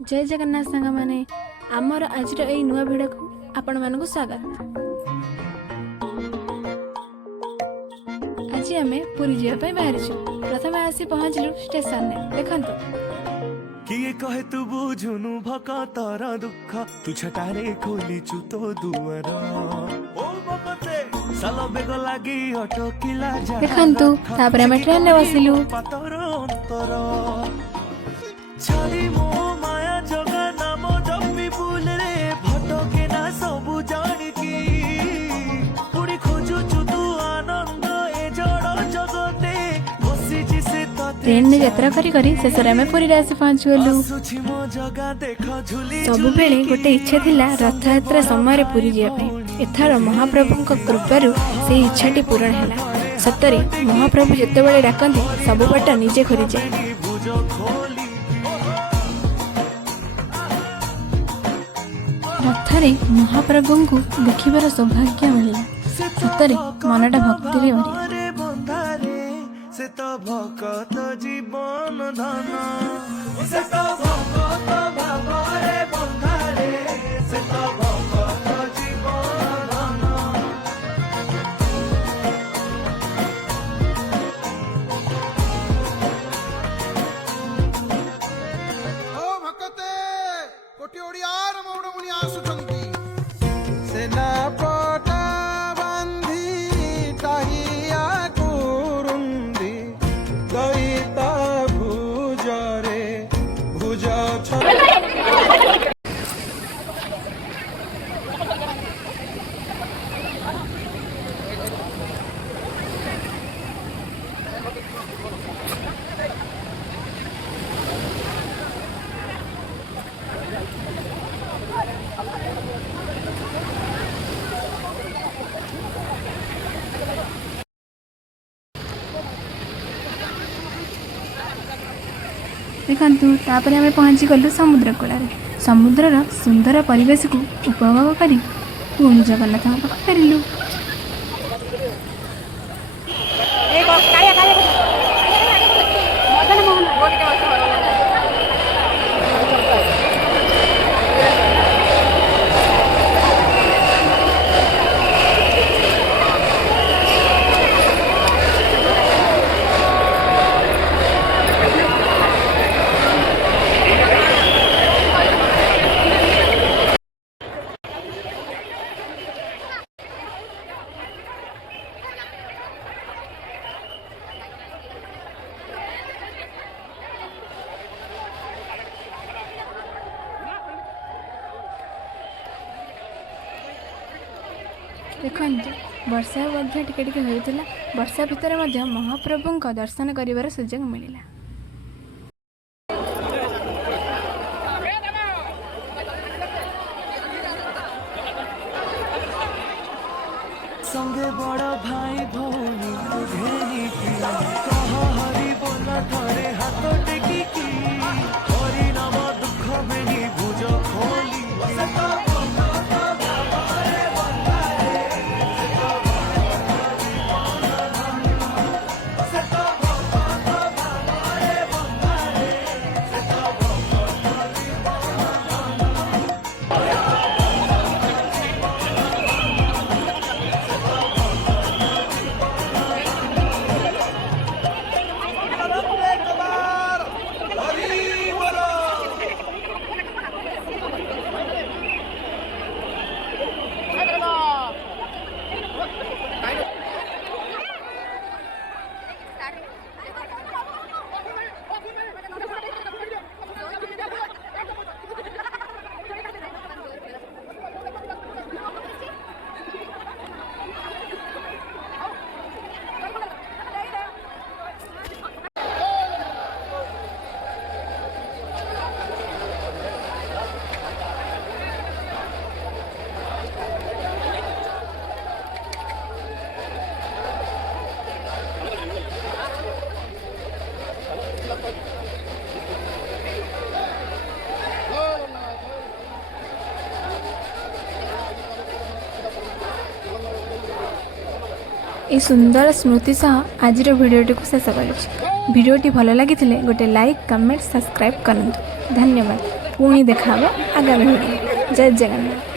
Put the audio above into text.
जय जगन्नाथ सांग माने आमर आज यही नुआ भिड़ को आपण मानक स्वागत। आज आम पुरी जावाई बाहर प्रथम आसी पहुँचलु स्टेशन ने देखु किए कहे तू बुझुनु भकतर दुख तू छटारे खोलीचु तो दुआर ओ भकते साल बेग लागी अटकिला जा देखु तापर आम ट्रेन में बसिलु पातर अंतर छाड़ी मो माया जगा नाम जपी भूल रे भटके ना सबु जानिकी पुरी खोजुचु तू आनंद ए जड़ जगते बसिछि से ट्रेन में यात्रा करी शेष में पुरी आसी पहुँचगलु। सब बेले गोटे इच्छा थिला रथ यात्रा समय पुरी जावाई। एथर महाप्रभु कृपारु से इच्छाटी पूरण है। सतरे महाप्रभु जितेबाला डाकती सब बाट निजे खोरी जाए। रथरे महाप्रभु को देखिबार सौभाग्य मिला। सतरे मनटा भक्ति रे भरी से तो भक्त जीवन धन से तो भक्त भावरे बंधारे से तो भक्त जीवन धन ओ भक्ते कोटी ओडियार मौड़ मुनि आसुचंती सेना पटा बांधी टाहिया कुरुंदी गईता भुजरे भुज देखु तापर आम पहुँची गलु समुद्र कूल। समुद्रर सुंदर परिवेश को उपभोग करी पुणी जगन्नाथ पाख फेरिलु। देखु वर्षा टिके टिके होता। वर्षा भितर महाप्रभु दर्शन कर सुजोग मिला। संगे बड़ भाई भौनी घेनी कह हरि बोल थरे हाथ टेकी हरि नाम दुख बेनी भुज खोली ए सुंदर स्मृति सह आज भिडियोटी को शेष कर। भिडियोटी भल लगी गोटे लाइक कमेंट सब्सक्राइब करंतु। धन्यवाद। ପୁଣି ଦେଖା ହେବ ଆଗାମୀ ଭିଡ଼ିଓ। ଜୟ ଜଗନ୍ନାଥ।